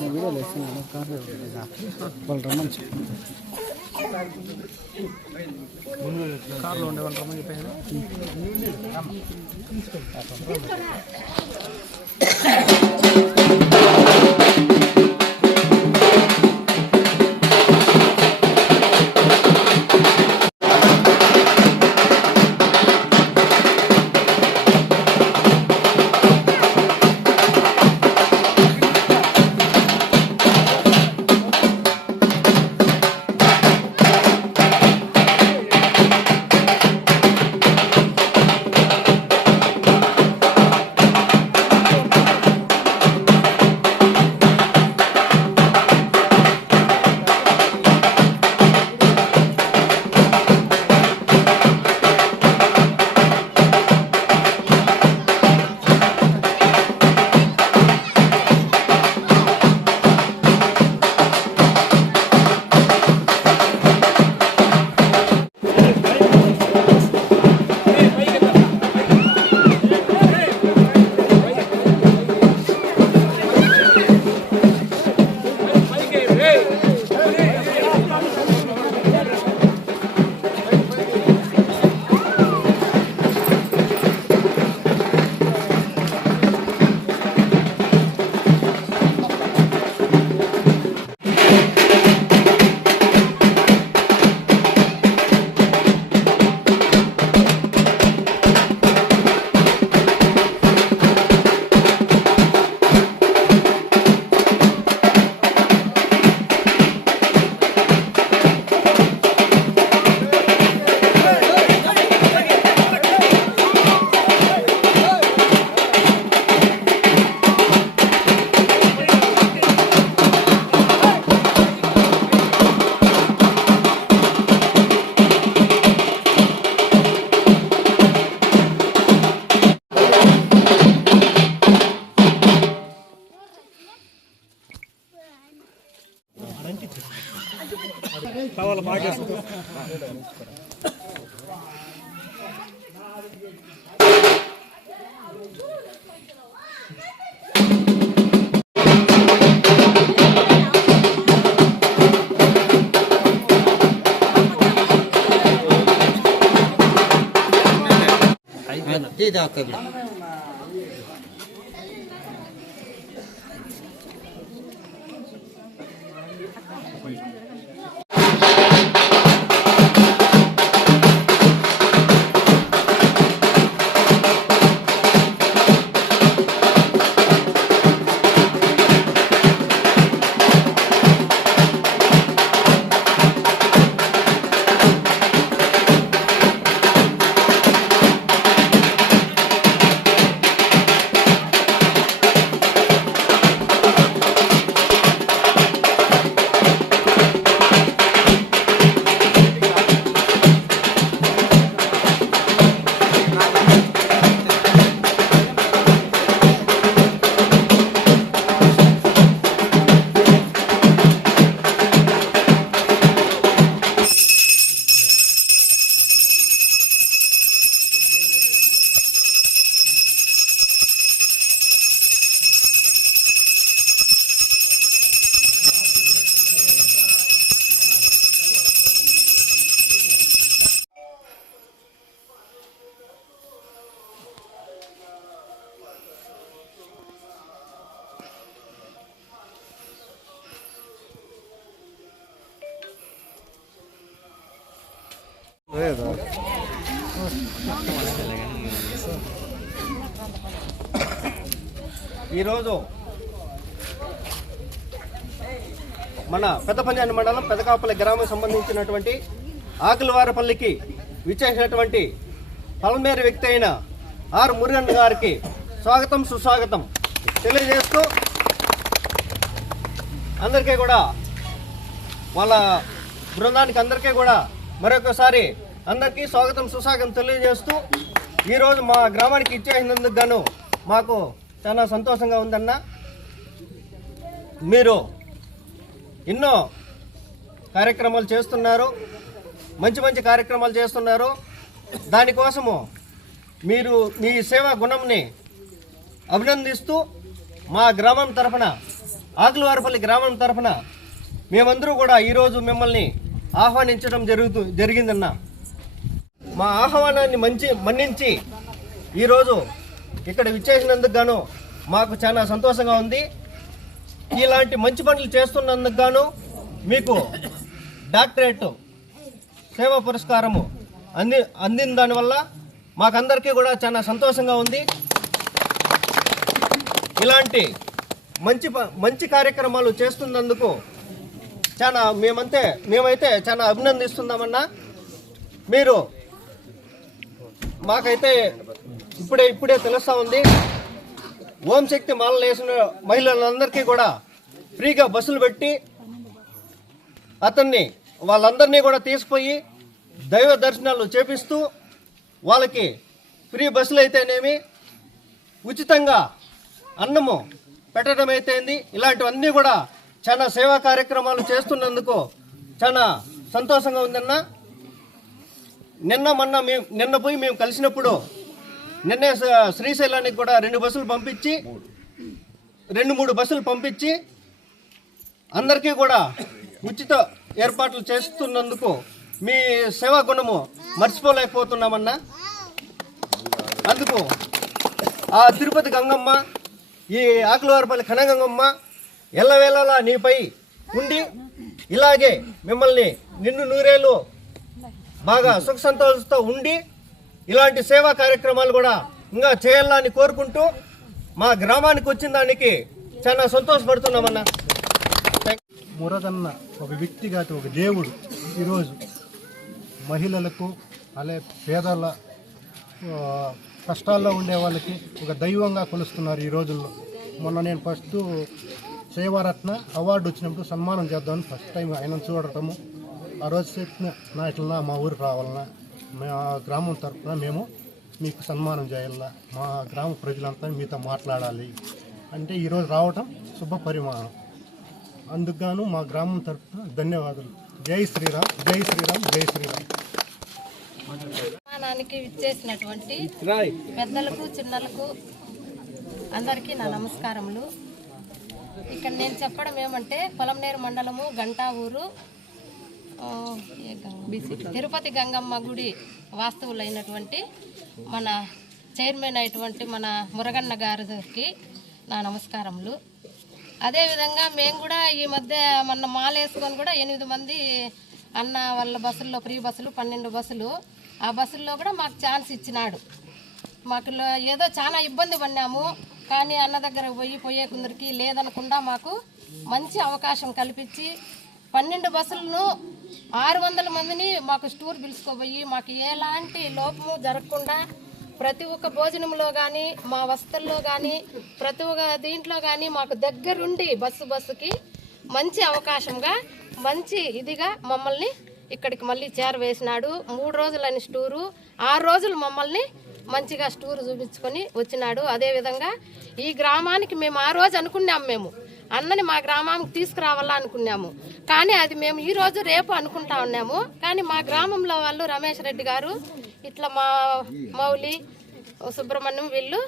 వీడియోలు వేస్తున్నాను వాళ్ళు రమ్మని కార్లో ఉండే వాళ్ళు రమ్మని చెప్పాను. ఈరోజు మన పెద్దపంజాని మండలం పెదకాపల్లి గ్రామం సంబంధించినటువంటి ఆకులవారపల్లికి విచ్చేసినటువంటి పల్మేరు వ్యక్తి అయిన ఆర్ మురుగన్ గారికి స్వాగతం సుస్వాగతం తెలియజేస్తూ అందరికీ కూడా వాళ్ళ బృందానికి అందరికీ కూడా మరొకసారి అందరికీ స్వాగతం సుస్వాగతం తెలియజేస్తూ ఈరోజు మా గ్రామానికి ఇచ్చేసినందుకు గాను మాకు చాలా సంతోషంగా ఉందన్న. మీరు ఎన్నో కార్యక్రమాలు చేస్తున్నారు, మంచి మంచి కార్యక్రమాలు చేస్తున్నారు. దానికోసము మీరు మీ సేవా గుణంని అభినందిస్తూ మా గ్రామం తరఫున, ఆకులవారిపల్లి గ్రామం తరఫున మేమందరూ కూడా ఈరోజు మిమ్మల్ని ఆహ్వానించడం జరిగిందన్న. మా ఆహ్వానాన్ని మన్నించి ఈరోజు ఇక్కడ విచ్చేసినందుకు గాను మాకు చాలా సంతోషంగా ఉంది. ఇలాంటి మంచి పనులు చేస్తున్నందుకు గాను మీకు డాక్టరేట్ సేవా పురస్కారము అందిన దానివల్ల మాకందరికీ కూడా చాలా సంతోషంగా ఉంది. ఇలాంటి మంచి కార్యక్రమాలు చేస్తున్నందుకు మేమైతే చాలా అభినందిస్తున్నామన్నా. మీరు మాకైతే ఇప్పుడే తెలుస్తూ ఉంది, ఓం శక్తి మాలలు వేసిన మహిళలందరికీ కూడా ఫ్రీగా బస్సులు పెట్టి వాళ్ళందరినీ కూడా తీసుకుపోయి దైవ దర్శనాలు చేపిస్తూ వాళ్ళకి ఫ్రీ బస్సులు అయితేనేమి, ఉచితంగా అన్నము పెట్టడం అయితేంది, ఇలాంటివన్నీ కూడా చాలా సేవా కార్యక్రమాలు చేస్తున్నందుకు చాలా సంతోషంగా ఉందన్న. నిన్న పోయి మేము కలిసినప్పుడు నిన్నే శ్రీశైలానికి కూడా 2 బస్సులు పంపించి 2-3 బస్సులు పంపించి అందరికీ కూడా ఉచిత ఏర్పాట్లు చేస్తున్నందుకు మీ సేవా గుణము మర్చిపోలేకపోతున్నామన్నా. అందుకు ఆ తిరుపతి గంగమ్మ, ఈ ఆకులవారిపల్లి కనగంగమ్మ ఎల్లవేళలా నీపై ఉండి ఇలాగే మిమ్మల్ని నిన్ను నూరేళ్ళు బాగా సుఖ సంతోషంతో ఉండి ఇలాంటి సేవా కార్యక్రమాలు కూడా ఇంకా చేయాలని కోరుకుంటూ మా గ్రామానికి వచ్చిన దానికి చాలా సంతోషపడుతున్నామన్నా. మురదన్న ఒక వ్యక్తిగా, ఒక దేవుడు ఈరోజు మహిళలకు అలాగే పేదల కష్టాల్లో ఉండే వాళ్ళకి ఒక దైవంగా కొలుస్తున్నారు ఈ రోజుల్లో. మొన్న నేను ఫస్ట్ సేవారత్న అవార్డు వచ్చినప్పుడు సన్మానం చేద్దామని ఫస్ట్ టైం ఆయన చూడటము. ఆ రోజు చెప్పిన నా ఇట్లా మా ఊరికి రావాలన్నా, మా గ్రామం తరఫున మేము మీకు సన్మానం చేయాలా, మా గ్రామ ప్రజలంతా మీతో మాట్లాడాలి అంటే ఈరోజు రావటం శుభ పరిమాణం. అందుకుగాను మా గ్రామం తరఫున ధన్యవాదాలు. జై శ్రీరామ్, జై శ్రీరామ్, జై శ్రీరామ్. సన్మానానికి విచ్చేసినటువంటి పెద్దలకు చిన్నలకు అందరికీ నా నమస్కారములు. ఇక్కడ నేను చెప్పడం ఏమంటే, పొలంనేరు మండలము గంటా ఊరు తిరుపతి గంగమ్మ గుడి వాస్తవులైనటువంటి మన చైర్మన్ అయినటువంటి మన మురగన్న గారికి నా నమస్కారములు. అదేవిధంగా మేము కూడా ఈ మధ్య మొన్న మాల వేసుకొని కూడా 8 మంది అన్న వాళ్ళ బస్సుల్లో, ఫ్రీ బస్సులు 12 బస్సులు, ఆ బస్సుల్లో కూడా మాకు ఛాన్స్ ఇచ్చినాడు. మాకు ఏదో చాలా ఇబ్బంది పడినాము, కానీ అన్న దగ్గర పోయే కొందరికి లేదనకుండా మాకు మంచి అవకాశం కల్పించి 12 బస్సులను 600 మందిని మాకు టూర్ పిలుచుకోబోయి మాకు ఎలాంటి లోపము జరగకుండా ప్రతి ఒక్క భోజనంలో కానీ, మా వసతుల్లో కానీ, ప్రతి ఒక్క దీంట్లో కానీ మాకు దగ్గరుండి బస్సుకి మంచి అవకాశంగా, మంచి ఇదిగా మమ్మల్ని ఇక్కడికి మళ్ళీ చేరవేసినాడు. 3 రోజులని టూరు, 6 రోజులు మమ్మల్ని మంచిగా టూరు చూపించుకొని వచ్చినాడు. అదేవిధంగా ఈ గ్రామానికి మేము ఆ రోజు అనుకున్నాము, మేము అన్నని మా గ్రామానికి తీసుకురావాలా అనుకున్నాము, కానీ అది మేము ఈరోజు రేపు అనుకుంటా ఉన్నాము. కానీ మా గ్రామంలో వాళ్ళు రమేష్ రెడ్డి గారు, ఇట్లా మా మౌలి సుబ్రహ్మణ్యం వీళ్ళు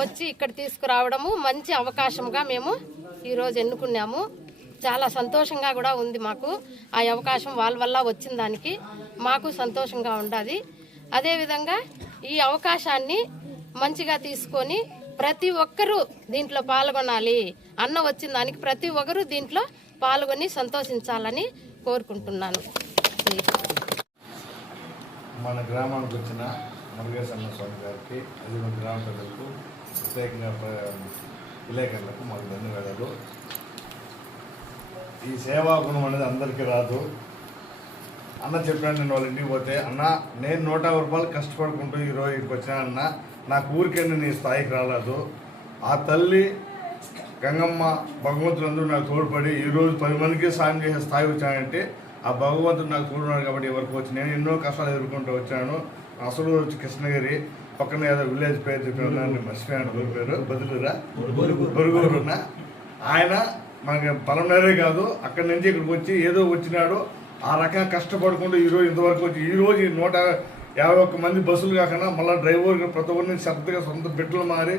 వచ్చి ఇక్కడ తీసుకురావడము మంచి అవకాశంగా మేము ఈరోజు ఎన్నుకున్నాము. చాలా సంతోషంగా కూడా ఉంది మాకు. ఆ అవకాశం వాళ్ళ వల్ల వచ్చిన దానికి మాకు సంతోషంగా ఉండాలి. అదేవిధంగా ఈ అవకాశాన్ని మంచిగా తీసుకొని ప్రతి ఒక్కరూ దీంట్లో పాల్గొనాలి. అన్న వచ్చిన దానికి ప్రతి ఒక్కరూ దీంట్లో పాల్గొని సంతోషించాలని కోరుకుంటున్నాను. మన గ్రామానికి వచ్చిన మురుగేశన్న స్వామి గారికి, అది మన గ్రామ ప్రజలకు, ప్రత్యేకంగా విలేకరులకు మాకు ధన్యవాదాలు. ఈ సేవా గుణం అనేది అందరికీ రాదు. అన్న చెప్పాను, నేను వాళ్ళ ఇంటికి పోతే, అన్న నేను 150 రూపాయలు కష్టపడుకుంటూ ఈరోజు ఇక్కడికి వచ్చినా అన్న, నాకు ఊరికే నీ స్థాయికి రాలేదు. ఆ తల్లి గంగమ్మ భగవంతులందరూ నాకు తోడ్పడి ఈరోజు 10 మందికి సాయం చేసే స్థాయి వచ్చానంటే ఆ భగవంతుడు నాకు తోడున్నాడు కాబట్టి ఎవరికి వచ్చి నేను ఎన్నో కష్టాలు ఎదుర్కొంటూ వచ్చాను. అసలు వచ్చి కృష్ణగిరి పక్కన ఏదో విలేజ్ పేరు చెప్పిన మర్చిపోయాను, ఊరి పేరు బదులురా బొరుగురున్న ఆయన మనకి పొలంనేరే కాదు, అక్కడి నుంచి ఇక్కడికి వచ్చి ఏదో వచ్చినాడు. ఆ రకంగా కష్టపడుకుంటూ ఈరోజు ఇంతవరకు వచ్చి ఈరోజు 151 మంది బస్సులు కాకుండా మళ్ళీ డ్రైవర్ ప్రతి ఒక్కరిని శ్రద్ధగా సొంత బిడ్డలు మారి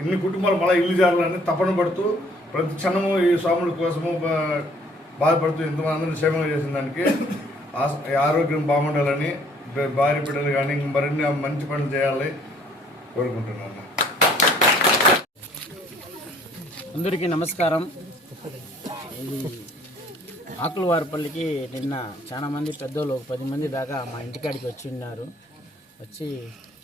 ఇన్ని కుటుంబాలు మళ్ళీ ఇల్లు చేరాలని తపన పడుతూ ప్రతి క్షణము ఈ స్వాముల కోసము బాధపడుతూ ఎంతమంది అందరినీ క్షేమంగా చేసిన దానికి ఆరోగ్యం బాగుండాలని భార్య బిడ్డలు కానీ మరిన్ని మంచి పనులు చేయాలని కోరుకుంటున్నాను. అందరికీ నమస్కారం. ఈ ఆకులవారిపల్లికి నిన్న చాలా మంది పెద్దోళ్ళు 10 మంది దాకా మా ఇంటికాడికి వచ్చి ఉన్నారు. వచ్చి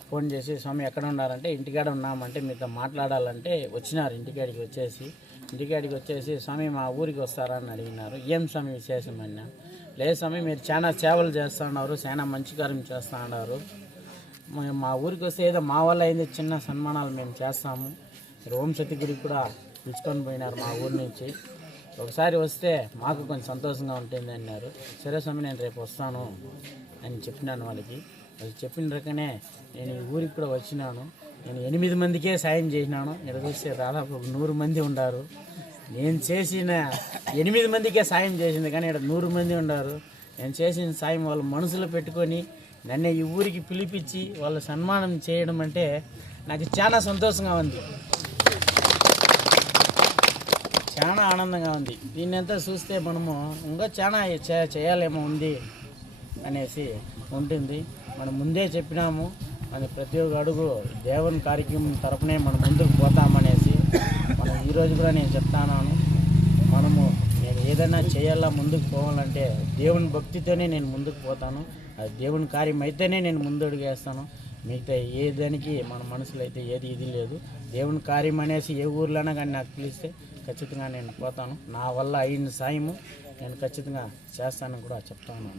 ఫోన్ చేసి స్వామి ఎక్కడ ఉన్నారంటే ఇంటికాడ ఉన్నామంటే మీతో మాట్లాడాలంటే వచ్చినారు. ఇంటికాడికి వచ్చేసి స్వామి మా ఊరికి వస్తారా అని అడిగినారు. ఏం స్వామి విశేషం అన్నా, లేదు స్వామి మీరు చాలా సేవలు చేస్తూ ఉన్నారు, చాలా మంచి కార్యం చేస్తూ ఉన్నారు, మా ఊరికి వస్తే ఏదో మా వల్ల అయింది చిన్న సన్మానాలు మేము చేస్తాము. మీరు ఓం సతి గుడికి కూడా పిలుచుకొని పోయినారు మా ఊరి నుంచి. ఒకసారి వస్తే మాకు కొంచెం సంతోషంగా ఉంటుంది అన్నారు. సరే స్వామి నేను రేపు వస్తాను అని చెప్పినాను వాళ్ళకి. వాళ్ళు చెప్పిన రకనే నేను ఈ ఊరికి కూడా వచ్చినాను. నేను 8 మందికే సాయం చేసినాను. ఇక్కడ చూస్తే దాదాపు 100 మంది ఉన్నారు. నేను చేసిన 8 మందికే సాయం చేసింది కానీ ఇక్కడ 100 మంది ఉన్నారు. నేను చేసిన సాయం వాళ్ళ మనసులో పెట్టుకొని నన్ను ఈ ఊరికి పిలిపించి వాళ్ళ సన్మానం చేయడం అంటే నాకు చాలా సంతోషంగా ఉంది, చాలా ఆనందంగా ఉంది. దీన్నంతా చూస్తే మనము ఇంకా చాలా చేయాలేమో ఉంది అనేసి ఉంటుంది. మనం ముందే చెప్పినాము, మన ప్రతి ఒక్క అడుగు దేవుని కార్యక్రమం తరపునే మనం ముందుకు పోతామనేసి మనం ఈరోజు కూడా నేను చెప్తాను. నేను ఏదైనా చేయాలా ముందుకు పోవాలంటే దేవుని భక్తితోనే నేను ముందుకు పోతాను. అది దేవుని కార్యం అయితేనే నేను ముందడుగు వేస్తాను. మిగతా ఏ దానికి మన మనసులో అయితే ఏది ఇది లేదు. దేవుని కార్యం అనేసి ఏ ఊర్లోనా కానీ నాకు పిలిస్తే ఖచ్చితంగా నేను పోతాను. నా వల్ల అయిన సాయము నేను ఖచ్చితంగా చేస్తానని కూడా చెప్తాను.